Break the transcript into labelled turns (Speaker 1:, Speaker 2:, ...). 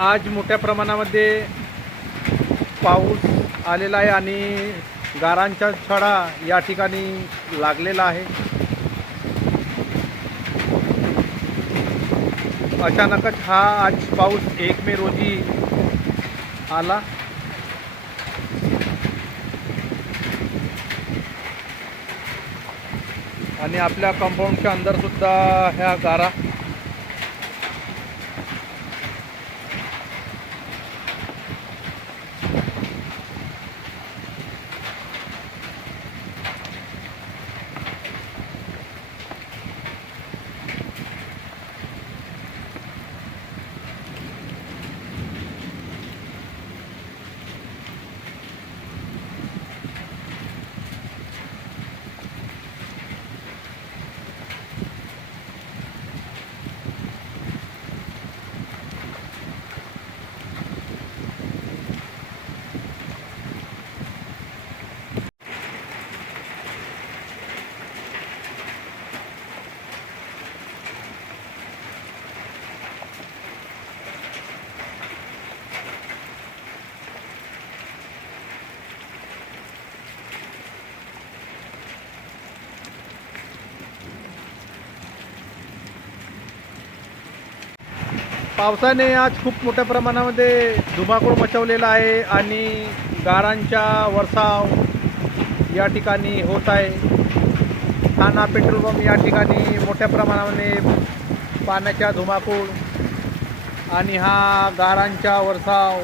Speaker 1: आज मोठ्या प्रमाणामध्ये पाऊस आलेला आहे आणि गारांचा छडा या ठिकाणी लागलेला आहे. अचानकच हा आज पाऊस एक मे रोजी आला. आणि आपल्या कंपाऊंडच्या अंदरसुद्धा ह्या गारा पावसाने आज खूप मोठ्या प्रमाणामध्ये धुमाकूळ मचवलेला आहे आणि गारांच्या वर्षाव या ठिकाणी होत आहे. ठाणा पेट्रोल पंप या ठिकाणी मोठ्या प्रमाणामध्ये पाण्याच्या धुमाकूळ आणि हा गारांच्या वर्षाव